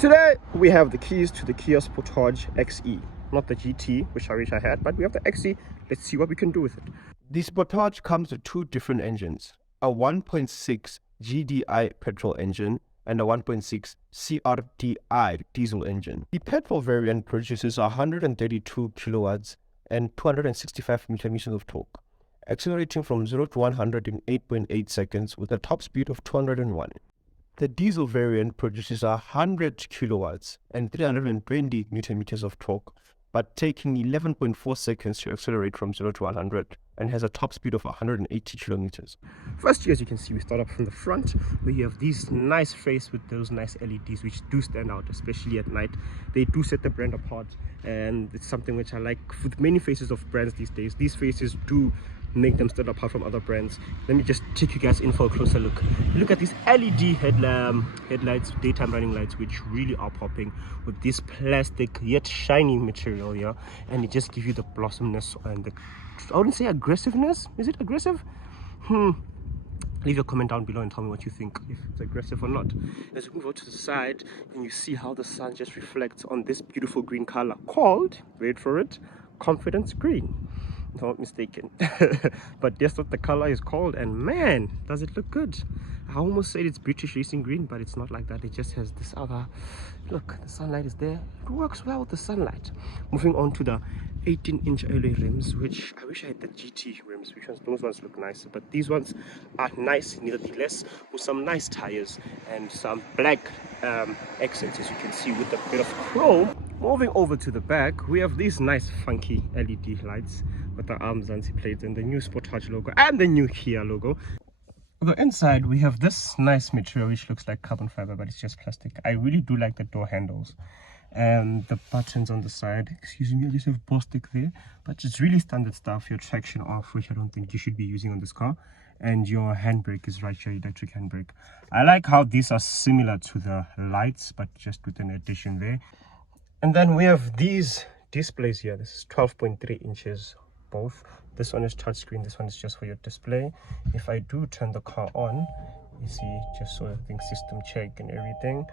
Today we have the keys to the Kia Sportage XE, not the GT, which I wish I had, but we have the XE. Let's see what we can do with it. The Sportage comes with two different engines, a 1.6 GDI petrol engine and a 1.6 CRDI diesel engine. The petrol variant produces 132 kilowatts and 265 newton meters of torque, accelerating from 0 to 100 in 8.8 seconds with a top speed of 201. The diesel variant produces 100 kilowatts and 320 newton meters of torque, but taking 11.4 seconds to accelerate from 0 to 100 and has a top speed of 180 kilometers. First, as you can see, we start up from the front where you have these nice face with those nice LEDs which do stand out, especially at night. They do set the brand apart, and it's something which I like with many faces of brands these days. These faces do make them stand apart from other brands. Let me just take you guys in for a closer look. Look at these LED headlights, daytime running lights, which really are popping with this plastic yet shiny material here, and it just gives you the blossomness and the, I wouldn't say aggressiveness. Is it aggressive? Leave your comment down below and tell me what you think, if it's aggressive or not. As we move over to the side, and you see how the sun just reflects on this beautiful green color called, wait for it, confidence green. Not mistaken. But that's what the color is called, and man, does it look good. I almost said it's British racing green, but it's not like that. It just has this other look. The sunlight is there. It works well with the sunlight. Moving on to the 18-inch alloy rims, which I wish I had the GT rims, which those ones look nicer, but these ones are nice nevertheless, with some nice tires and some black accents, as you can see, with a bit of chrome. Moving over to the back, we have these nice funky LED lights with the arms anti-plates and the new Sportage logo and the new Kia logo. On the inside, we have this nice material which looks like carbon fiber, but it's just plastic. I really do like the door handles and the buttons on the side. Excuse me, I just have Bostik there, but it's really standard stuff. Your traction off, which I don't think you should be using on this car, and your handbrake is right here, electric handbrake. I like how these are similar to the lights, but just with an addition there. And then we have these displays here. This is 12.3 inches both. This one is touchscreen, this one is just for your display. If I do turn the car on, you see, just so everything system check and everything.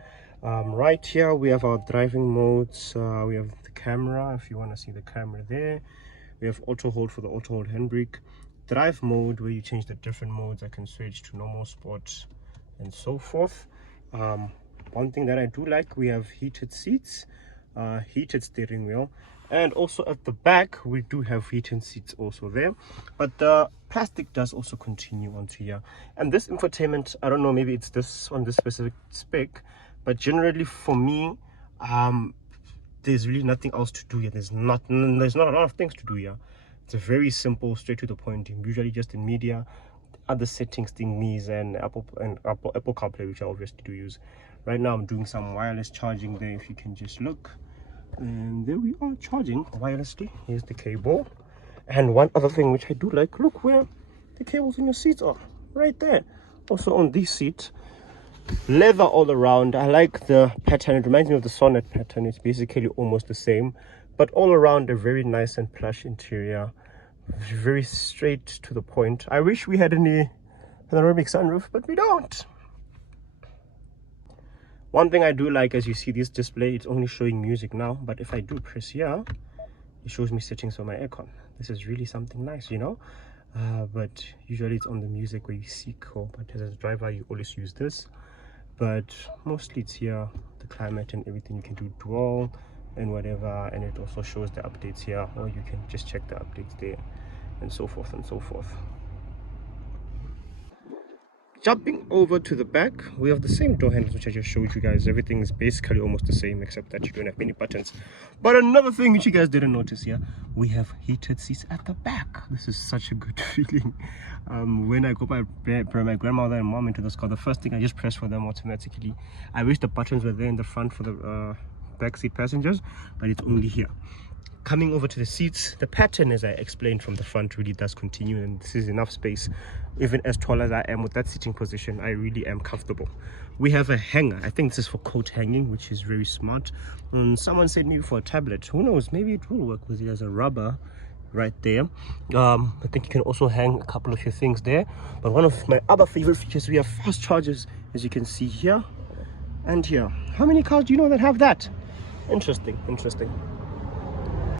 Right here we have our driving modes. We have the camera, if you want to see the camera there. We have auto hold for the auto hold handbrake. Drive mode, where you change the different modes. I can switch to normal, sport, and so forth. One thing that I do like, we have heated seats, heated steering wheel, and also at the back we do have heated seats also there, but the plastic does also continue onto here. And this infotainment, I don't know, maybe it's this on this specific spec, but generally for me, there's really nothing else to do here. There's not a lot of things to do here. It's a very simple, straight to the point. Usually just in media, other settings, thingies, and Apple CarPlay, which I obviously do use. Right now I'm doing some wireless charging there, if you can just look. And there we are, charging wirelessly. Here's the cable. And one other thing which I do like, look where the cables in your seats are, right there. Also on this seat, leather all around. I like the pattern. It reminds me of the Sonnet pattern. It's basically almost the same, but all around a very nice and plush interior, very straight to the point. I wish we had any panoramic sunroof, but we don't. One thing I do like, as you see this display, it's only showing music now, but if I do press here, it shows me settings for my aircon. This is really something nice, you know. But usually it's on the music where you seek, but as a driver you always use this. But mostly it's here, the climate and everything. You can do dual and whatever, and it also shows the updates here, or you can just check the updates there, and so forth and so forth. Jumping over to the back, we have the same door handles which I just showed you guys. Everything is basically almost the same, except that you don't have many buttons. But another thing which you guys didn't notice here, we have heated seats at the back. This is such a good feeling. When I got my grandmother and mom into this car, the first thing I just pressed for them automatically. I wish the buttons were there in the front for the backseat passengers, but it's only here. Coming over to the seats, the pattern, as I explained from the front, really does continue, and this is enough space. Even as tall as I am with that sitting position, I really am comfortable. We have a hanger. I think this is for coat hanging, which is very smart. Someone said maybe for a tablet. Who knows? Maybe it will work with it as a rubber right there. I think you can also hang a couple of your things there. But one of my other favorite features, we have fast chargers, as you can see here and here. How many cars do you know that have that? Interesting.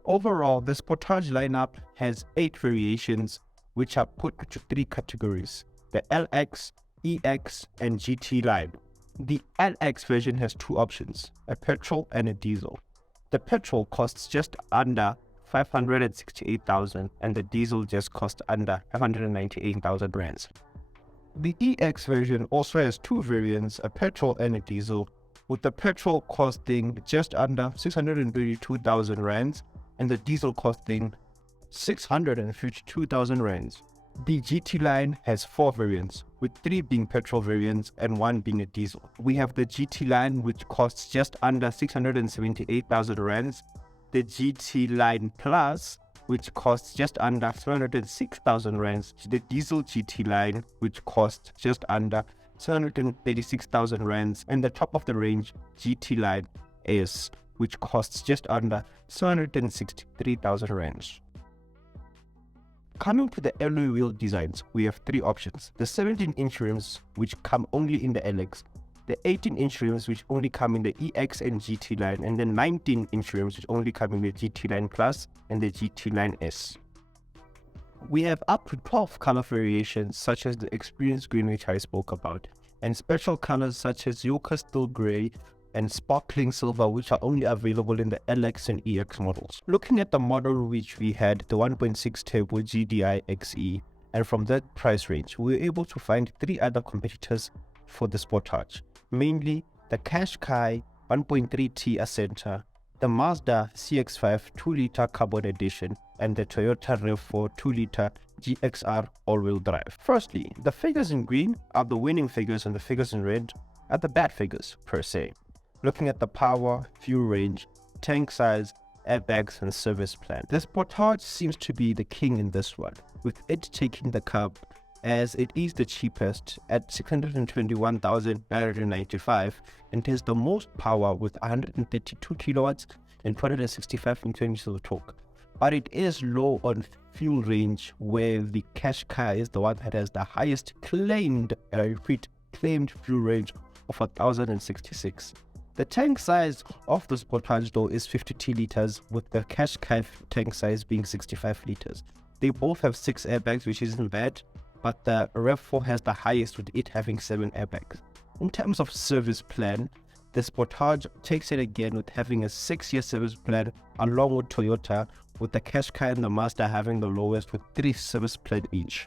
Overall, the Sportage lineup has 8 variations, which are put into 3 categories: the LX, EX, and GT line. The LX version has 2 options, a petrol and a diesel. The petrol costs just under 568,000 and the diesel just costs under 598,000 rands. The EX version also has 2 variants, a petrol and a diesel, with the petrol costing just under 632,000 rands and the diesel costing 652,000 rands. The GT line has 4 variants, with 3 being petrol variants and 1 being a diesel. We have the GT line, which costs just under 678,000 rands, the GT line Plus, which costs just under 306,000 rands, the diesel GT line, which costs just under 736,000 rands, and the top of the range GT line S, which costs just under 763,000 rands. Coming to the alloy wheel designs, we have 3 options: the 17-inch rims, which come only in the LX, the 18-inch rims, which only come in the EX and GT line, and the 19-inch rims, which only come in the GT line Plus and the GT line S. We have up to 12 color variations, such as the Experience Green, which I spoke about, and special colors such as Yoga Steel Grey and Sparkling Silver, which are only available in the LX and EX models. Looking at the model which we had, the 1.6 turbo GDI XE, and from that price range, we were able to find 3 other competitors for the Sportage, mainly the Qashqai 1.3T Ascenta, the Mazda CX-5 2-liter Carbon Edition, and the Toyota RAV4 2-liter GXR all-wheel drive. Firstly, the figures in green are the winning figures and the figures in red are the bad figures per se. Looking at the power, fuel range, tank size, airbags, and service plan, the Sportage seems to be the king in this one, with it taking the cab as it is the cheapest at 621,995 and has the most power with 132 kilowatts and 265 Newton of torque. But it is low on fuel range, where the Qashqai is the one that has the highest claimed fuel range of 1,066. The tank size of the Sportage though is 52 liters, with the Qashqai tank size being 65 liters. They both have 6 airbags, which isn't bad, but the RAV4 has the highest, with it having 7 airbags. In terms of service plan, the Sportage takes it again with having a 6-year service plan along with Toyota, with the Qashqai and the Mazda having the lowest with 3 service plan each.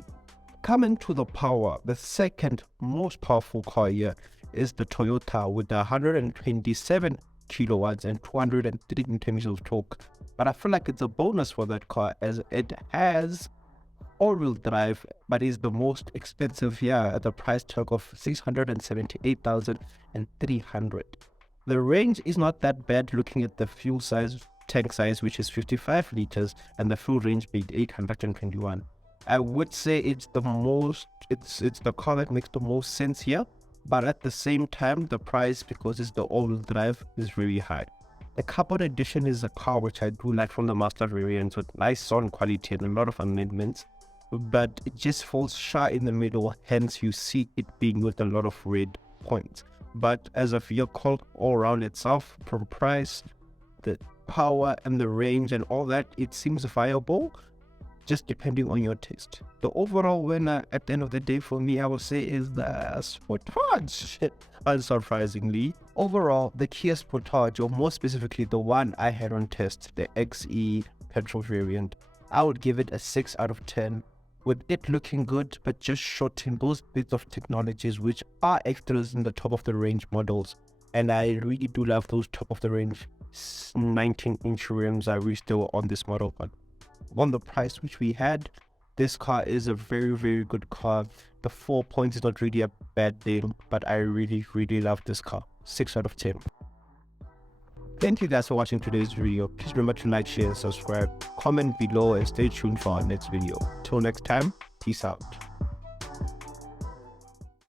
Coming to the power, the second most powerful car here is the Toyota with the 127 kilowatts and 203 Newton of torque. But I feel like it's a bonus for that car as it has all-wheel drive, but is the most expensive here at the price tag of 678,300. The range is not that bad looking at the fuel size, tank size, which is 55 liters, and the fuel range being 821. I would say it's the car that makes the most sense here, but at the same time, the price, because it's the all-wheel drive, is very high. The Carbon Edition is a car which I do like from the Master variants, with nice sound quality and a lot of amendments, but it just falls shy in the middle, hence you see it being with a lot of red points. But as a vehicle all around itself, from price, the power and the range and all that, it seems viable, just depending on your taste. The overall winner at the end of the day for me, I would say, is the Sportage, unsurprisingly. Overall, the Kia Sportage, or more specifically the one I had on test, the XE petrol variant, I would give it a 6 out of 10, with it looking good but just short in those bits of technologies which are extras in the top of the range models. And I really do love those top of the range 19-inch rims I wish they were on this model, but on the price which we had, this car is a very, very good car. The 4 points is not really a bad deal, but I really, really love this car. 6 out of 10. Thank you guys for watching today's video. Please remember to like, share, and subscribe. Comment below and stay tuned for our next video. Till next time, peace out.